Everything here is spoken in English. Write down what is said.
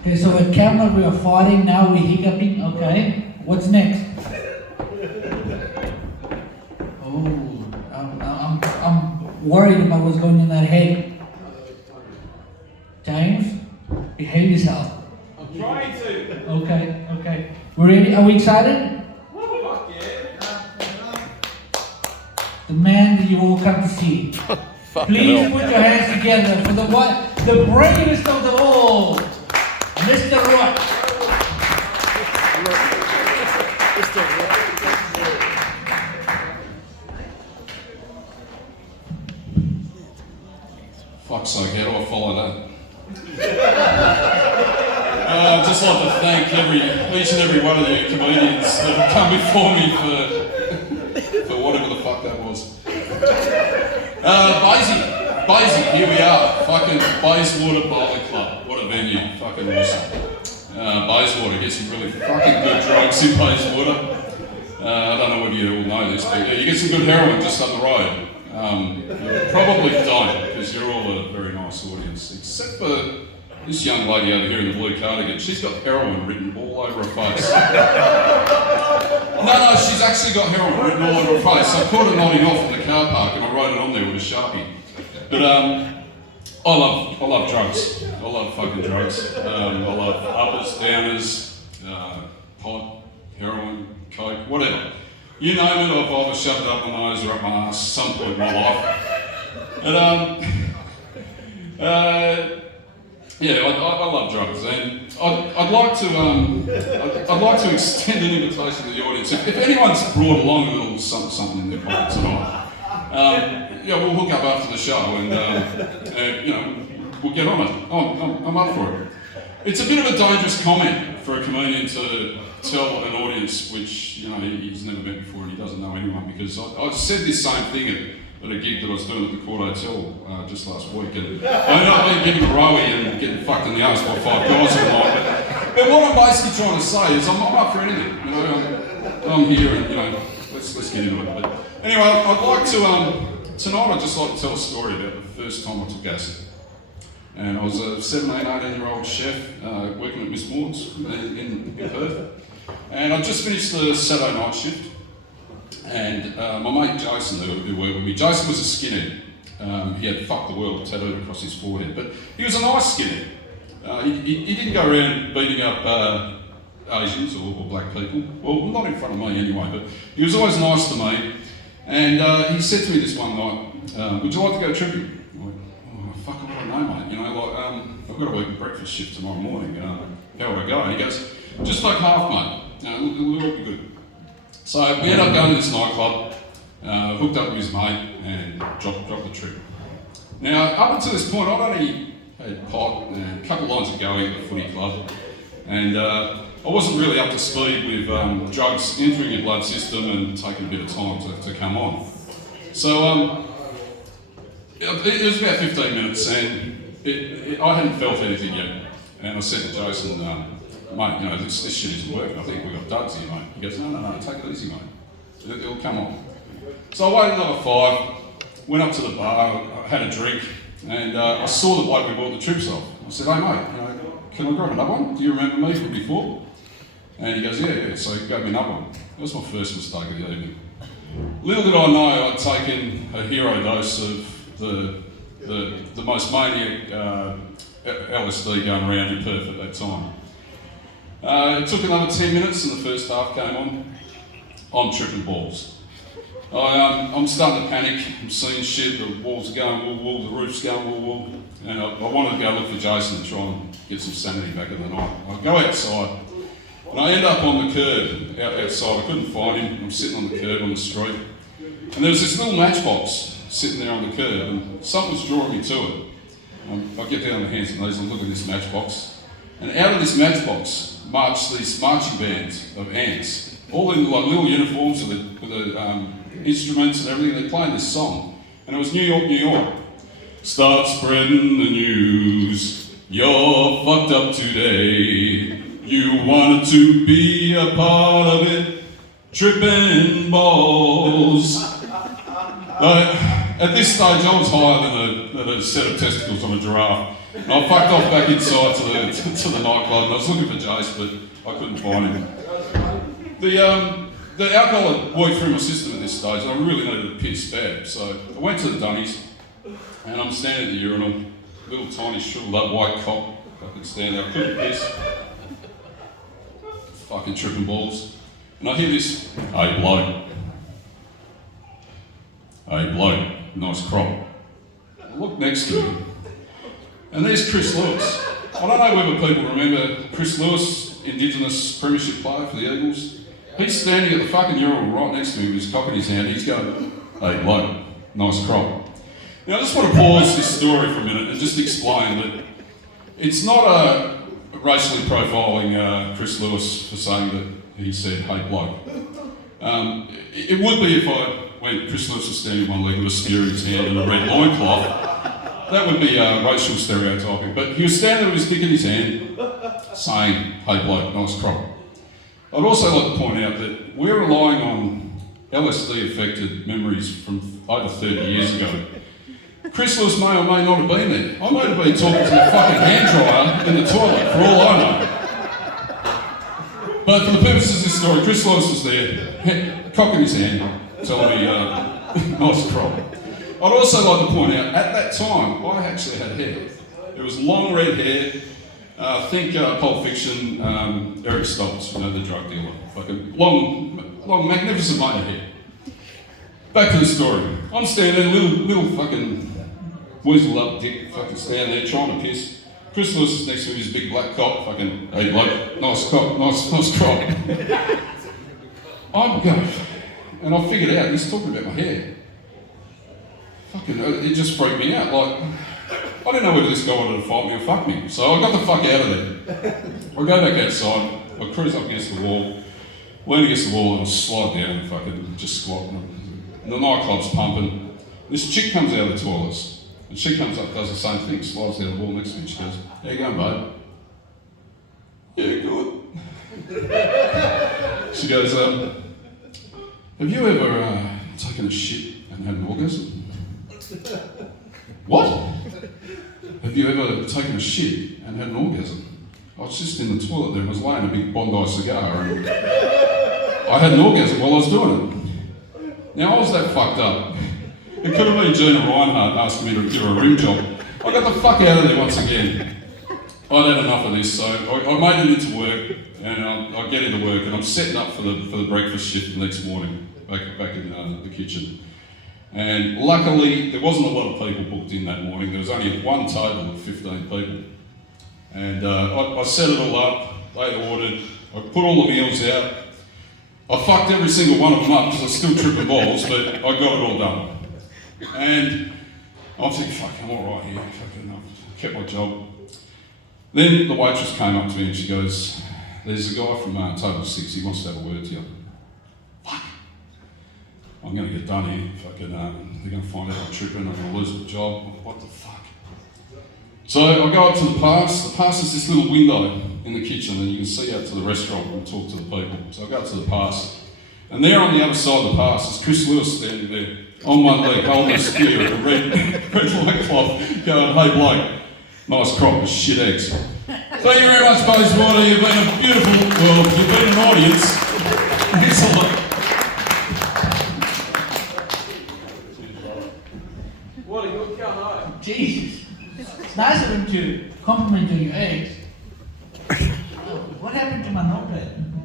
Okay, so at camel we are fighting, now we're hiccuping, okay. What's next? Oh, I'm worried about what's going in that head. James, behave yourself. I'm trying to. Okay. We ready? Are we excited? Fuck yeah. The man that you all come to see. Please put your hands together for the bravest of them all, Mr. Roy. Fuck's sake, how do I follow that? I'd just like to thank each and every one of you comedians that have come before me for whatever the fuck that was. Baysy, here we are. Fucking Bayswater Bowling Club. What a venue. Fucking awesome. Bayswater gets some really fucking good drugs in Bayswater. I don't know whether you all know this, but yeah, you get some good heroin just up the road. You probably don't, because you're all a very nice audience, except for this young lady over here in the blue cardigan. She's got heroin written all over her face. No, she's actually got heroin written all over her face. I caught her nodding off in the car park and I wrote it on there with a Sharpie. But I love drugs. I love fucking drugs. I love uppers, downers, pot, heroin, coke, whatever. You name it, I've either shoved it up my nose or up my ass at some point in my life. And yeah, I love drugs, and I'd like to extend an invitation to the audience. If anyone's brought along a little something in their pocket tonight, yeah, we'll hook up after the show, and you know, we'll get on it. I'm up for it. It's a bit of a dangerous comment for a comedian to tell an audience which, you know, he's never met before and he doesn't know anyone, because I said this same thing at a gig that I was doing at the Court Hotel just last week, and I ended up getting a rowie and getting fucked in the ass by 5 guys all night. But what I'm basically trying to say is I'm up for anything. You know, I'm here, and you know, let's get into it. But anyway, I'd like to tonight. I'd just like to tell a story about the first time I took acid. And I was a 17, 18-year-old chef working at Miss Maud's in Perth. And I'd just finished the Saturday night shift. And my mate Jason, who worked with me, Jason was a skinhead. He had "fuck the world" tattooed across his forehead, but he was a nice skinhead. He didn't go around beating up Asians or black people. Well, not in front of me anyway, but he was always nice to me. And he said to me this one night, "Would you like to go tripping?" I'm like, "Oh, fuck, I don't know, mate. You know, like, I've got to work a breakfast shift tomorrow morning. How would I go?" And he goes, "Just like half, mate. It'll all be good." So we ended up going to this nightclub, hooked up with his mate, and dropped the trip. Now, up until this point, I'd only had pot and a couple of lines of going at the footy club, and I wasn't really up to speed with drugs entering your blood system and taking a bit of time to come on. So it was about 15 minutes, and I hadn't felt anything yet. And I said to Jason, "Mate, you know, this shit isn't working. I think we've got duds here, mate." He goes, No, take it easy, mate. It'll come on." So I waited another 5, went up to the bar, I had a drink, and I saw the bloke we bought the trips off. I said, "Hey, mate, you know, can I grab another one? Do you remember me from before?" And he goes, Yeah. So he gave me another one. That was my first mistake of the evening. Little did I know I'd taken a hero dose of the most maniac LSD going around in Perth at that time. It took another 10 minutes and the first half came on. I'm tripping balls. I'm starting to panic. I'm seeing shit. The walls are going wall, the roof's going wall. And I wanted to go look for Jason and try and get some sanity back in the night. I go outside and I end up on the curb outside. I couldn't find him. I'm sitting on the curb on the street. And there was this little matchbox sitting there on the curb, and something was drawing me to it. I get down on my hands and knees and look at this matchbox. And out of this matchbox marched these marching bands of ants, all in like little uniforms with the instruments and everything. They're playing this song, and it was New York, New York. "Start spreading the news, you're fucked up today. You wanted to be a part of it, tripping balls." At this stage, I was higher than a set of testicles on a giraffe. And I fucked off back inside to the nightclub, and I was looking for Jace, but I couldn't find him. The alcohol had worked through my system at this stage, and I really needed a piss bad. So I went to the dunnies, and I'm standing at the urinal, little tiny shriveled up white cock. I could stand there, I couldn't piss. Fucking tripping balls. And I hear this, "Hey bloke. Hey bloke, nice crop." I look next to him, and there's Chris Lewis. I don't know whether people remember Chris Lewis, Indigenous Premiership player for the Eagles. He's standing at the fucking urinal right next to me with his cock in his hand. He's going, "Hey bloke, nice crop." Now I just want to pause this story for a minute and just explain that it's not a racially profiling Chris Lewis for saying that he said, "Hey bloke." It would be if Chris Lewis was standing on one leg with a spear in his hand and a red loincloth. That would be racial stereotyping. But he was standing there with his dick in his hand saying, "Hey bloke, nice crop." I'd also like to point out that we're relying on LSD-affected memories from over 30 years ago. Chris Lewis may or may not have been there. I might have been talking to the fucking hand dryer in the toilet, for all I know. But for the purposes of this story, Chris Lewis was there, cock in his hand, telling me, nice crop. I'd also like to point out, at that time, I actually had hair. It was long red hair. Think Pulp Fiction, Eric Stoltz, the drug dealer. Fucking long, magnificent mate of hair. Back to the story. I'm standing there, little fucking weasel up dick, fucking standing there trying to piss. Chris Lewis is next to me, his big black cock, fucking, "Hey bloke, nice cock, nice crop." I'm going, and I figured out he's talking about my hair. Fucking, it just freaked me out. Like, I didn't know whether this guy wanted to fight me or fuck me, so I got the fuck out of there. I go back outside, I cruise up against the wall, lean against the wall, and I slide down and fucking just squat. And the nightclub's pumping. This chick comes out of the toilets, and she comes up, does the same thing, slides down the wall next to me. She goes, "How you going, babe?" "Yeah, good." She goes, "Have you ever taken a shit and had an orgasm?" "What? Have you ever taken a shit and had an orgasm?" I was just in the toilet there and was laying a big Bondi cigar, and I had an orgasm while I was doing it. Now, I was that fucked up. It could have been Gina Reinhardt asking me to do a rim job. I got the fuck out of there once again. I'd had enough of this, so I made it into work, and I get into work, and I'm setting up for the breakfast shift the next morning, back in the kitchen. And luckily, there wasn't a lot of people booked in that morning. There was only one table of 15 people. And I set it all up, they ordered, I put all the meals out. I fucked every single one of them up because I was still tripping balls, but I got it all done. And I'm thinking, fuck, I'm all right here. Fucking, I kept my job. Then the waitress came up to me and she goes, "There's a guy from table 6, he wants to have a word to you." Fuck. I'm going to get done here. Fucking, they're going to find out I'm tripping, I'm going to lose my job. What the fuck? So I go up to the pass. The pass is this little window in the kitchen, and you can see out to the restaurant and talk to the people. So I go up to the pass. And there on the other side of the pass is Chris Lewis standing there on one leg, holding a spear and a red white cloth, going, "Hey bloke, nice crop of shit eggs." Thank you very much, Bayswater. You've been a beautiful, well, you've been an audience. Thanks a lot. What a good guy. Jesus. It's nice of him to compliment on your eggs. What happened to my notepad?